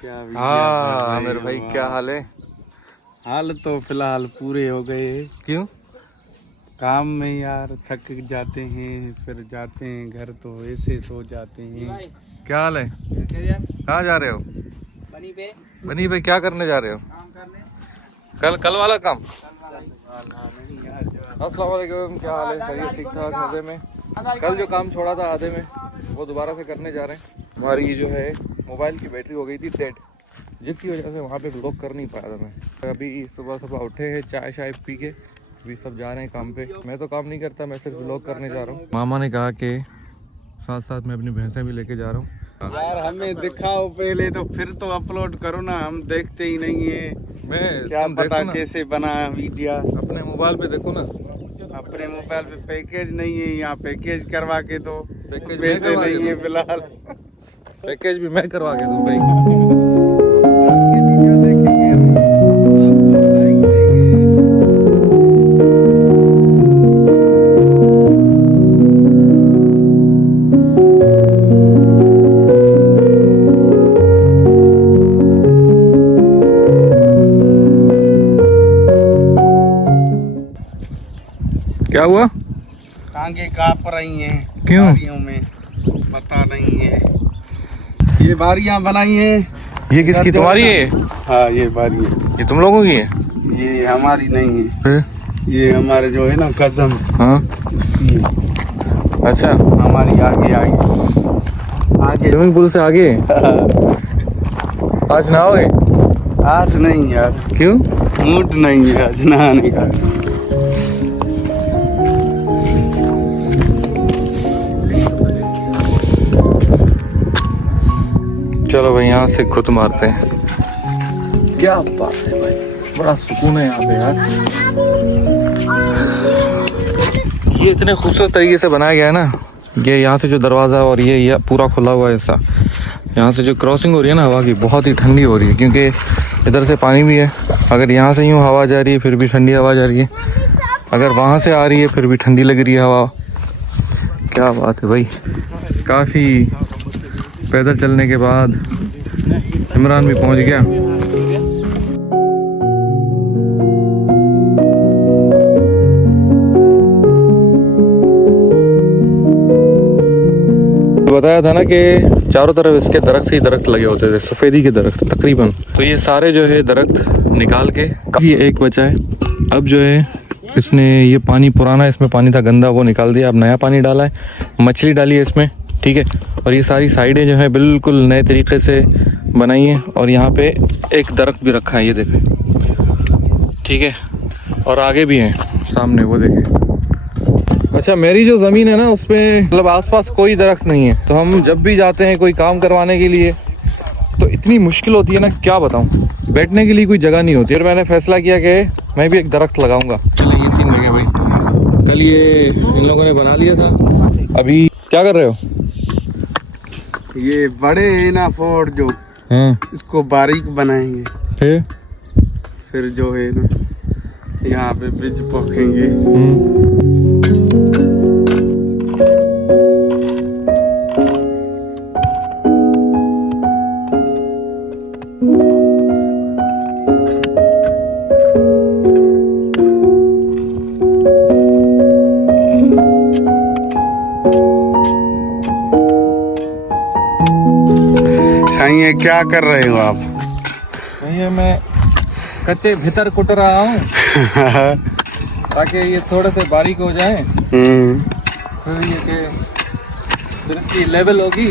क्या हाँ आमिर भाई, क्या हाल है? हाल तो फिलहाल पूरे हो गए। क्यों? काम में यार थक जाते हैं, फिर जाते हैं घर तो ऐसे सो जाते हैं। क्या हाल है? कहाँ जा रहे हो? बनी पे क्या करने जा रहे हो? कल वाला काम। अस्सलाम वालेकुम, क्या हाल है? सही, ठीक ठाक, मजे में? कल जो काम छोड़ा था आधे में, वो दोबारा से करने जा रहे हैं। हमारी जो है मोबाइल की बैटरी हो गई थी डेड, जिसकी वजह से वहाँ पे ब्लॉग कर नहीं पाया था मैं। अभी सुबह सुबह उठे हैं, चाय शाय पी के अभी सब जा रहे हैं काम पे। मैं तो काम नहीं करता, मैं सिर्फ ब्लॉग करने जा रहा हूँ। मामा ने कहा कि साथ साथ मैं अपनी भैंसें भी लेके जा रहा हूँ। यार हमें दिखाओ पहले तो, फिर तो अपलोड करो ना, हम देखते ही नहीं है। मैं क्या तुम पता देखो ना, कैसे बना वीडियो। अपने मोबाइल पे देखो ना। अपने मोबाइल पे पैकेज नहीं है, यहाँ पैकेज करवा के तो पैकेज मैं पैसे करवा के नहीं है दूँ। फिलहाल। पैकेज भी मैं करवा के दूँ भाई। आपकी वीडियो देखेंगे हम, आपको लाइक देंगे। क्या हुआ? टांगे कांप रही हैं। क्यों? बारियों में पता नहीं है। ये बारियां बनाई हैं। ये किसकी, तुम्हारी है? हाँ ये बारियां, ये तुम लोगों की है? ये हमारी नहीं है। फिर? ये हमारे जो है ना कजन, हाँ, अच्छा। हमारी आगे आगे स्विमिंग पूल से आगे आज नहाओगे? आज नहीं यार, क्यों? मूड नहीं है आज नहाने का। चलो भाई, यहाँ से खुद मारते हैं। क्या बात है भाई, बड़ा सुकून है यहाँ पे यार। ये इतने खूबसूरत तरीके से बनाया गया है ना, ये यहाँ से जो दरवाज़ा और ये पूरा खुला हुआ है ऐसा, यहाँ से जो क्रॉसिंग हो रही है ना हवा की, बहुत ही ठंडी हो रही है, क्योंकि इधर से पानी भी है। अगर यहाँ से यूँ हवा जा रही है फिर भी ठंडी हवा जा रही है, अगर वहाँ से आ रही है फिर भी ठंडी लग रही है हवा। क्या बात है भाई। काफ़ी पैदल चलने के बाद इमरान भी पहुँच गया। बताया था ना कि चारों तरफ इसके दरख्त ही दरख्त लगे होते थे, सफ़ेदी के दरख्त तकरीबन। तो ये सारे जो है दरख्त निकाल के, काफ़ी एक बचा है। अब जो है इसने ये पानी पुराना, इसमें पानी था गंदा, वो निकाल दिया, अब नया पानी डाला है, मछली डाली है इसमें, ठीक है। और ये सारी साइडें जो है बिल्कुल नए तरीके से बनाई हैं, और यहाँ पे एक दरख्त भी रखा है, ये देखें, ठीक है। और आगे भी हैं सामने, वो देखें। अच्छा, मेरी जो ज़मीन है ना उसमें मतलब आसपास कोई दरख्त नहीं है, तो हम जब भी जाते हैं कोई काम करवाने के लिए तो इतनी मुश्किल होती है ना, क्या बताऊं। बैठने के लिए कोई जगह नहीं होती। फिर मैंने फैसला किया कि मैं भी एक दरख्त लगाऊंगा। चलिए, ये सीन हो गया भाई। कल ये इन लोगों ने बना लिया था। अभी क्या कर रहे हो? ये बड़े है ना फोर्ड जो, इसको बारीक बनाएंगे, फिर जो है ना यहाँ पे ब्रिज पोखेंगे। ये क्या कर रहे हो आप? ये मैं कच्चे भीतर कुट रहा हूँ ताकि ये थोड़े से बारीक हो जाए। फिर ये के फिर इसकी लेवल होगी।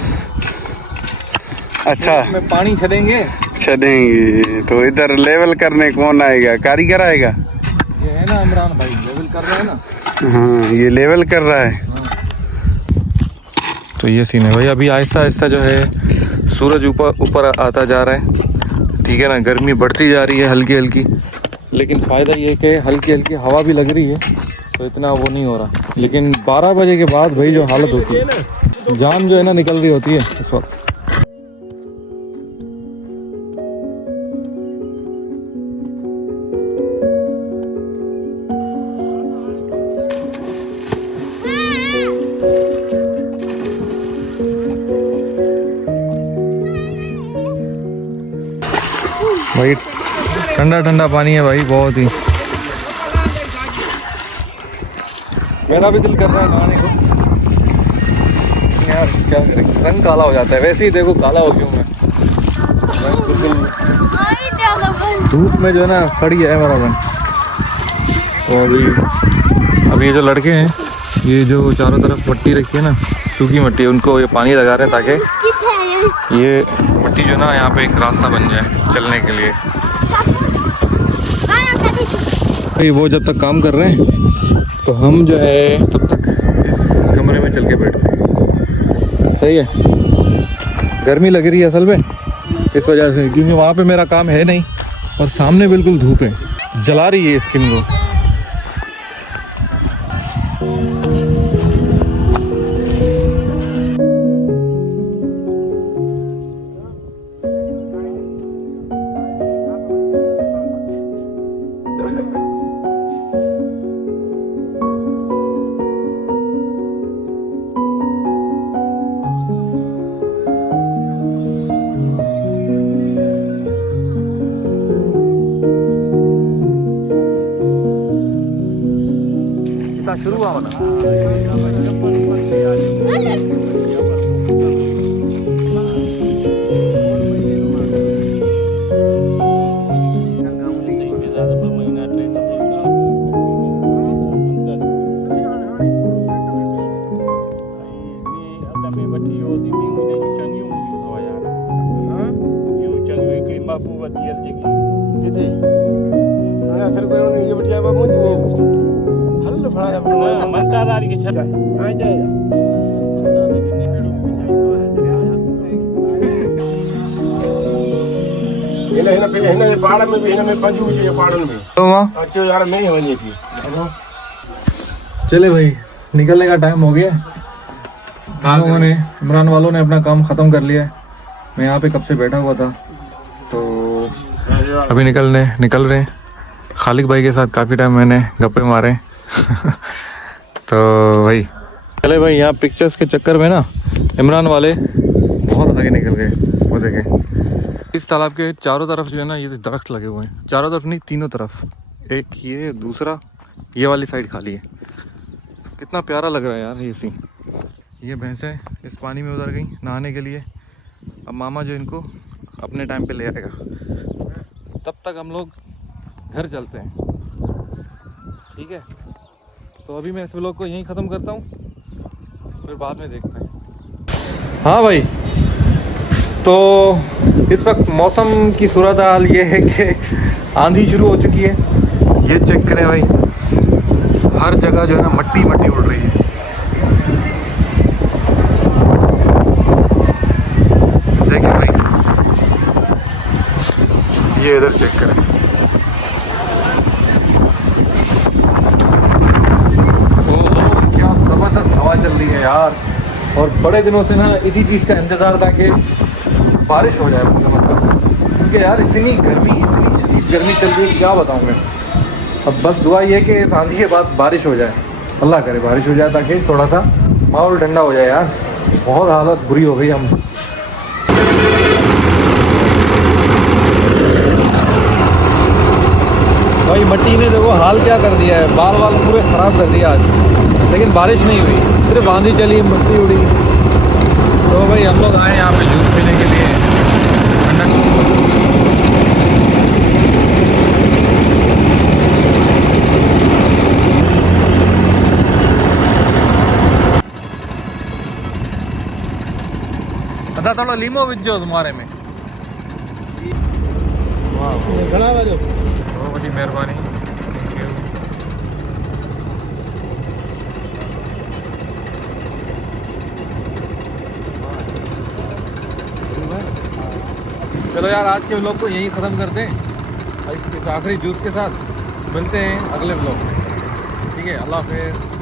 अच्छा, इसमें पानी छड़ेंगे। तो इधर लेवल करने कौन आएगा? कारीगर आएगा? ये है ना इमरान भाई, लेवल कर रहा है ना। हाँ, ये लेवल कर रहा है। तो ये सीन है भाई। अभी आहिस्ता आहिस्ता जो है सूरज ऊपर ऊपर आता जा रहा है, ठीक है ना। गर्मी बढ़ती जा रही है हल्की हल्की, लेकिन फ़ायदा ये है कि हल्की हल्की हवा भी लग रही है, तो इतना वो नहीं हो रहा। लेकिन 12 बजे के बाद भाई जो हालत होती है, जान जो है ना निकल रही होती है इस वक्त। भाई ठंडा ठंडा पानी है भाई, बहुत ही। मेरा भी दिल कर रहा है नहाने को यार, क्या करें, रंग काला हो जाता है। वैसे ही देखो काला हो गया हूँ मैं, रंग बिल्कुल धूप में जो है ना सड़ गया है मेरा रंग। और अभी ये जो लड़के हैं, ये जो चारों तरफ मट्टी रखी है ना, सूखी मट्टी, उनको ये पानी लगा रहे हैं ताकि ये मट्टी जो ना यहाँ पे एक रास्ता बन जाए चलने के लिए। भाई वो जब तक काम कर रहे हैं तो हम जो है तब तक इस कमरे में चल के बैठते हैं। सही है, गर्मी लग रही है असल में इस वजह से, क्योंकि वहाँ पे मेरा काम है नहीं और सामने बिल्कुल धूप है, जला रही है स्किन को। शुरू हुआ ना चले भाई, निकलने का टाइम हो गया। हम लोगों ने, इमरान वालों ने अपना काम ख़त्म कर लिया है। मैं यहाँ पे कब से बैठा हुआ था, तो अभी निकल रहे हैं। खालिक भाई के साथ काफ़ी टाइम मैंने गप्पे मारे तो भाई चले भाई, यहाँ पिक्चर्स के चक्कर में ना इमरान वाले बहुत आगे निकल गए। वो देखें, इस तालाब के चारों तरफ जो है ना ये दरख्त लगे हुए हैं, चारों तरफ नहीं तीनों तरफ, एक ये दूसरा ये वाली साइड खाली है। कितना प्यारा लग रहा है यार ये सीन। ये भैंसें इस पानी में उतर गई नहाने के लिए। अब मामा जो इनको अपने टाइम पे ले आएगा, तब तक हम लोग घर चलते हैं, ठीक है। तो अभी मैं इस व्लॉग को यहीं ख़त्म करता हूँ, फिर बाद में देखते हैं। हाँ भाई, तो इस वक्त मौसम की सूरत हाल ये है कि आंधी शुरू हो चुकी है। ये चेक करें भाई, हर जगह जो है ना मट्टी मट्टी उड़ रही है। देखिए भाई, ये इधर चेक करें, क्या जबरदस्त हवा चल रही है यार। और बड़े दिनों से ना इसी चीज़ का इंतज़ार था कि बारिश हो जाए, क्योंकि यार इतनी शदीद गर्मी चल रही है, क्या बताऊँ मैं। अब बस दुआ ये है कि इस आंधी के बाद बारिश हो जाए, अल्लाह करे बारिश हो जाए, ताकि थोड़ा सा माहौल ठंडा हो जाए यार। बहुत हालत बुरी हो गई हम। भाई मट्टी ने देखो हाल क्या कर दिया है, बाल पूरे ख़राब कर दिया आज। लेकिन बारिश नहीं हुई, सिर्फ आंधी चली, मट्टी उड़ी। तो भाई हम लोग आए यहाँ पे जूस पीने के लिए, पता थोड़ा लीमो विझो तुम्हारे में। बहुत बड़ी मेहरबानी। चलो यार, आज के व्लॉग को यहीं ख़त्म करते हैं इस आखिरी जूस के साथ। मिलते हैं अगले व्लॉग में, ठीक है। अल्लाह हाफ़िज़।